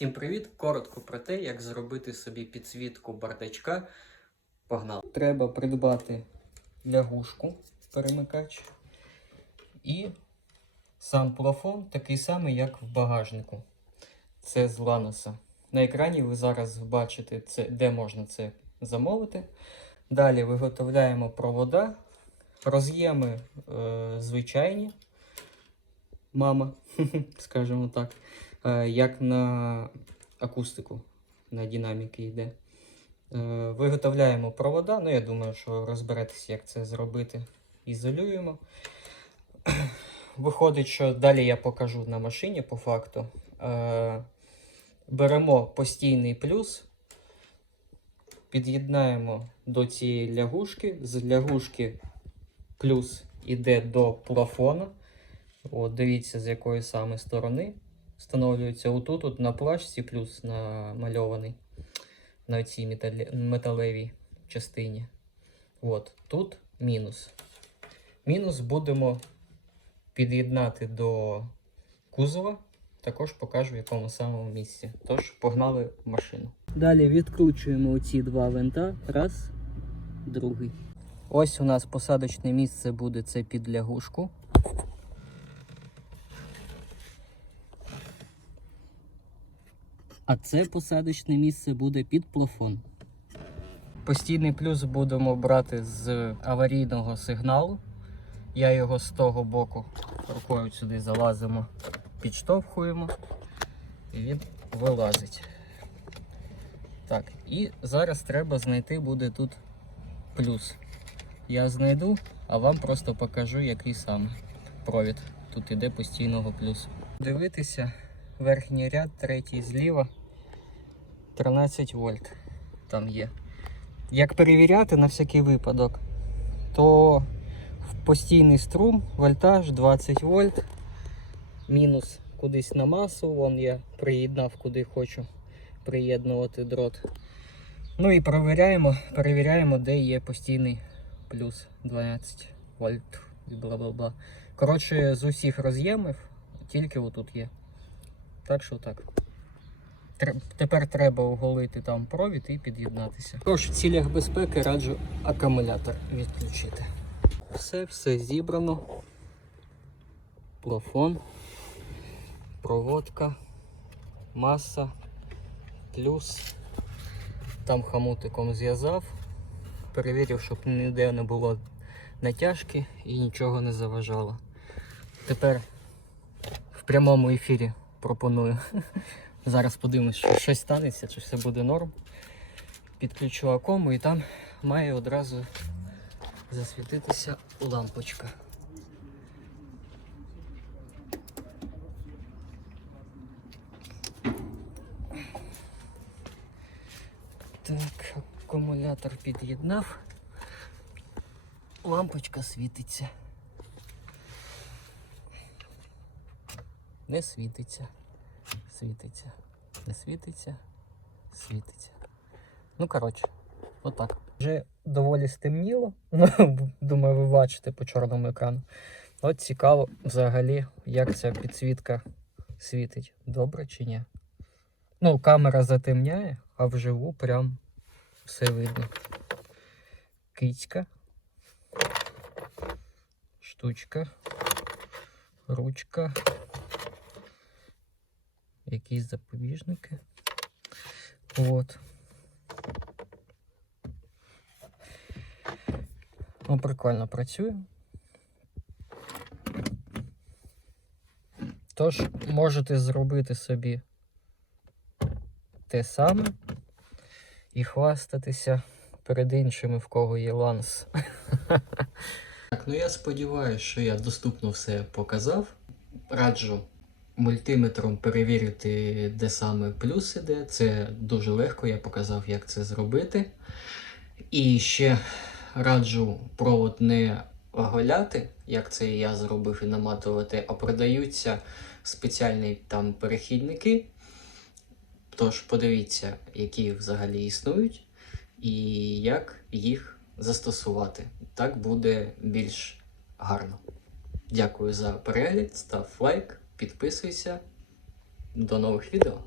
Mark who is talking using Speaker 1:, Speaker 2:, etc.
Speaker 1: Всім привіт! Коротко про те, як зробити собі підсвітку бардачка. Погнали! Треба придбати лягушку, перемикач, і сам плафон такий самий, як в багажнику. Це з Ланоса. На екрані ви зараз бачите, це, де можна це замовити. Далі виготовляємо провода, роз'єми е, звичайні. Мама, скажімо так. Е, як на акустику, на динаміки йде. Е, Виготовляємо провода. Ну, я думаю, що розберетеся, як це зробити. Ізолюємо. Виходить, що далі я покажу на машині по факту. Е, Беремо постійний плюс, під'єднаємо до цієї лягушки. З лягушки плюс іде до плафона. От, дивіться, з якої саме сторони встановлюється отут, от на плашці, плюс намальований на цій металевій частині. От, тут мінус. Мінус будемо під'єднати до кузова. Також покажу в якому самому місці. Тож, погнали в машину. Далі відкручуємо оці два винта. Раз, другий. Ось у нас посадочне місце буде це під лягушку. А це посадочне місце буде під плафон. Постійний плюс будемо брати з аварійного сигналу. Я його з того боку рукою сюди залазимо, підштовхуємо і він вилазить. Так, і зараз треба знайти буде тут плюс. Я знайду, а вам просто покажу, який саме провід. Тут іде постійного плюсу. Дивитися, верхній ряд, третій зліва. 13 вольт там є. Як перевіряти на всякий випадок, то в постійний струм, вольтаж 20 вольт, мінус кудись на масу, вон я приєднав, куди хочу приєднувати дрот. Ну і перевіряємо, перевіряємо, де є постійний плюс 12 вольт і бла бла бла. Коротше, з усіх роз'ємів тільки отут є. Так що так. Тепер треба оголити там провід і під'єднатися. Тож в цілях безпеки раджу акумулятор відключити. Все, все зібрано. Плафон, проводка, маса, плюс. Там хамутиком зв'язав. Перевірив, щоб ніде не було натяжки і нічого не заважало. Тепер в прямому ефірі пропоную. Зараз подивимось, що щось станеться, чи все буде норм. Підключу акому і там має одразу засвітитися лампочка. Так, акумулятор під'єднав. Лампочка світиться. Не світиться світиться. Не світиться, світиться. Ну, коротше, отак. Вже доволі стемніло. Ну, думаю, ви бачите по чорному екрану. От цікаво взагалі, як ця підсвітка світить. Добре чи ні? Ну, камера затемняє, а вживу прям все видно. Кицька. Штучка. Ручка якісь запобіжники. От. Ну, прикольно працює. Тож можете зробити собі те саме і хвастатися перед іншими, в кого є ланс. Так, ну я сподіваюся, що я доступно все показав. Раджу мультиметром перевірити, де саме плюс іде. Це дуже легко, я показав, як це зробити. І ще раджу провод не оголяти, як це я зробив і наматувати, а продаються спеціальні там перехідники. Тож подивіться, які взагалі існують, і як їх застосувати. Так буде більш гарно. Дякую за перегляд, став лайк, Підписуйся. До нових відео.